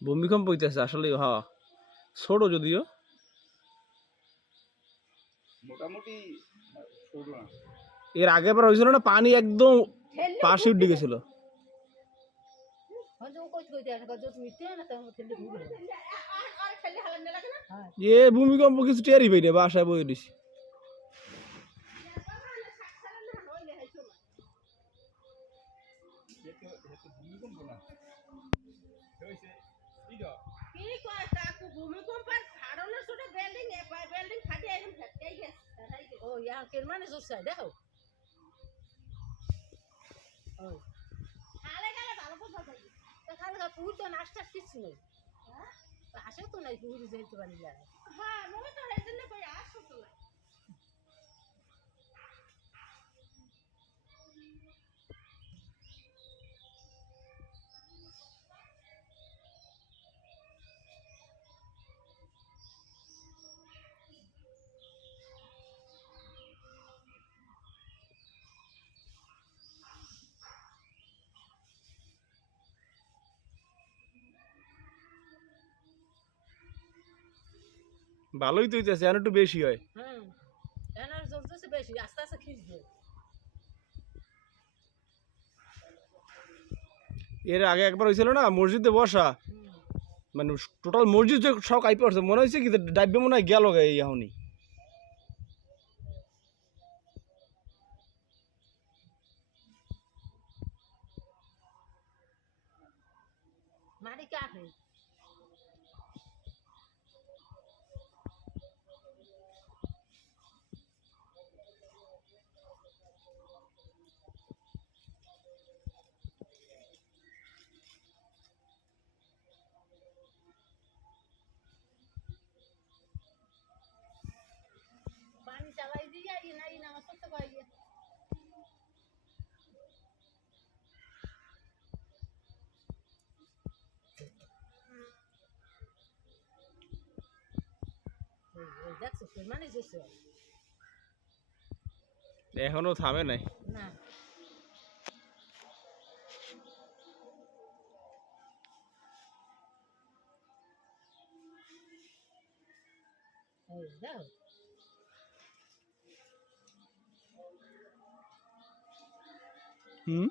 ভূমিকম্প হইতেছে আসলে হ্যাঁ ছোট যদিও মোটামুটি এর আগে বার হয়েছিল না পানি একদম পাশে উঠে গেছিল এ ভূমিকম্প কিছু টেরই পাই না বাসায় বই দিছি ভালোই তো হইতেছে আর একটু বেশি হয় এর আগে একবার হয়েছিল না মসজিদে বসা মানে টোটাল মসজিদ সব কাইপে পড়ছে মনে হয়েছে কি ডাইবে মনে হয় গেল গে এখনই এখনো থামে নাই হুম